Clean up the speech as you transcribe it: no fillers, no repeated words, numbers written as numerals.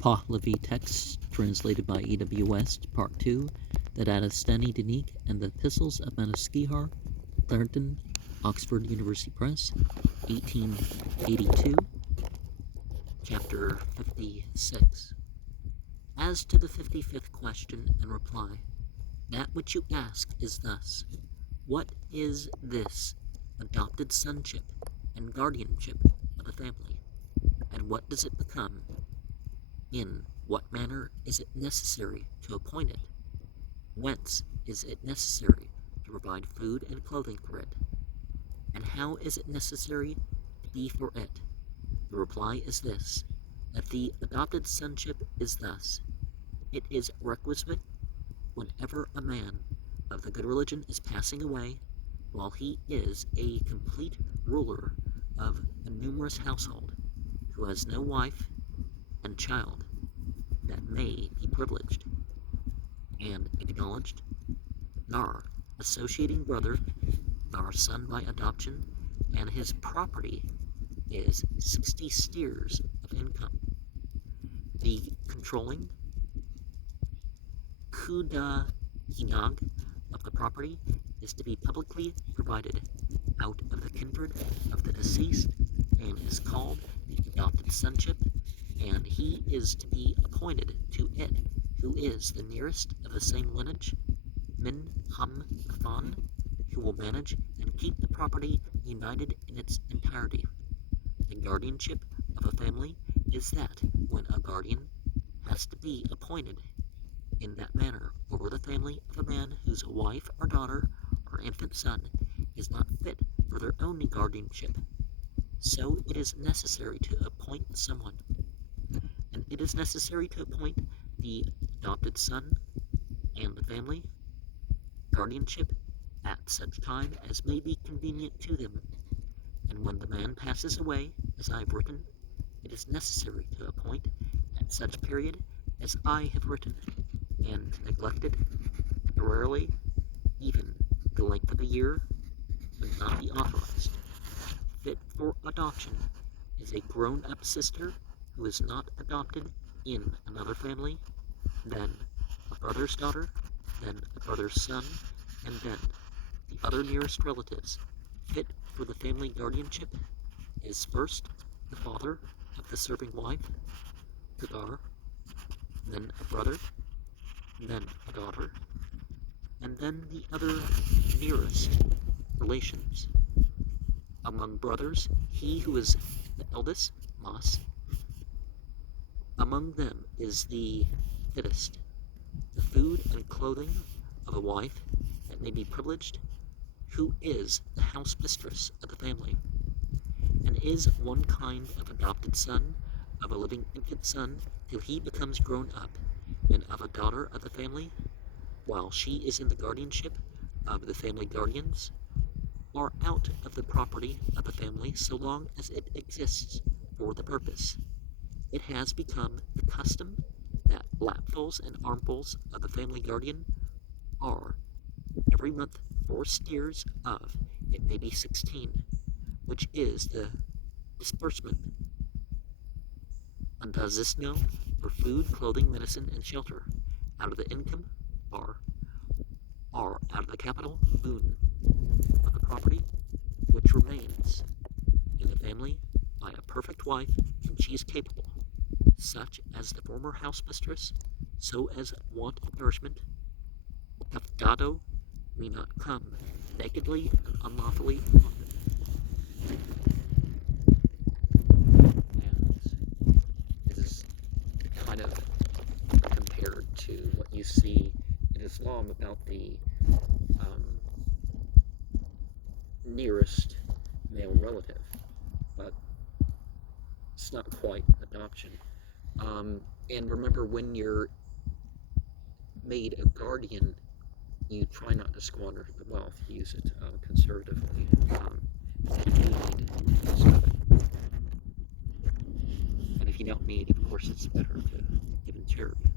Pahlavi text translated by E.W. West, Part 2, the Dadistani Dinik and the Epistles of Manaskihar, Clarendon, Oxford University Press, 1882, Chapter 56. As to the 55th question and reply, that which you ask is thus: what is this adopted sonship and guardianship of the family, and what does it become? In what manner is it necessary to appoint it? Whence is it necessary to provide food and clothing for it? And how is it necessary to be for it? The reply is this, that the adopted sonship is thus: it is requisite whenever a man of the good religion is passing away, while he is a complete ruler of a numerous household, who has no wife and child, that may be privileged and acknowledged, nor associating brother, nor son by adoption, and his property is 60 steers of income. The controlling kudahinag of the property is to be publicly provided out of the kindred of the deceased, and is called the adopted sonship, and he is to be appointed to it who is the nearest of the same lineage, min hum fan, who will manage and keep the property united in its entirety. The guardianship of a family is that when a guardian has to be appointed in that manner over the family of a man whose wife or daughter or infant son is not fit for their own guardianship. So it is necessary to appoint someone, and it is necessary to appoint the adopted son and the family guardianship at such time as may be convenient to them. And when the man passes away, as I have written, it is necessary to appoint at such period as I have written, and neglected rarely even the length of a year would not be authorized. Fit for adoption is a grown-up sister who is not adopted in another family, then a brother's daughter, then a brother's son, and then the other nearest relatives. Fit for the family guardianship is first the father of the serving wife, Kadar, then a brother, then a daughter, and then the other nearest relations. Among brothers, he who is the eldest, Mas. Among them is the fittest. The food and clothing of a wife that may be privileged, who is the house mistress of the family, and is one kind of adopted son of a living infant son till he becomes grown up, and of a daughter of the family, while she is in the guardianship of the family guardians, or out of the property of the family so long as it exists for the purpose. It has become the custom that lapfuls and armfuls of the family guardian are every month 4 steers of, it may be 16, which is the disbursement undazisno for food, clothing, medicine, and shelter, out of the income, or out of the capital boon of the property which remains in the family by a perfect wife, and she is capable, such as the former house mistress, so as want of nourishment, Kafdado may not come nakedly and unlawfully upon them. And this is kind of compared to what you see in Islam about the nearest male relative, but it's not quite adoption. And remember, when you're made a guardian, you try not to squander the wealth. Use it conservatively. If you need stuff. And if you don't need, of course, it's better to give in charity.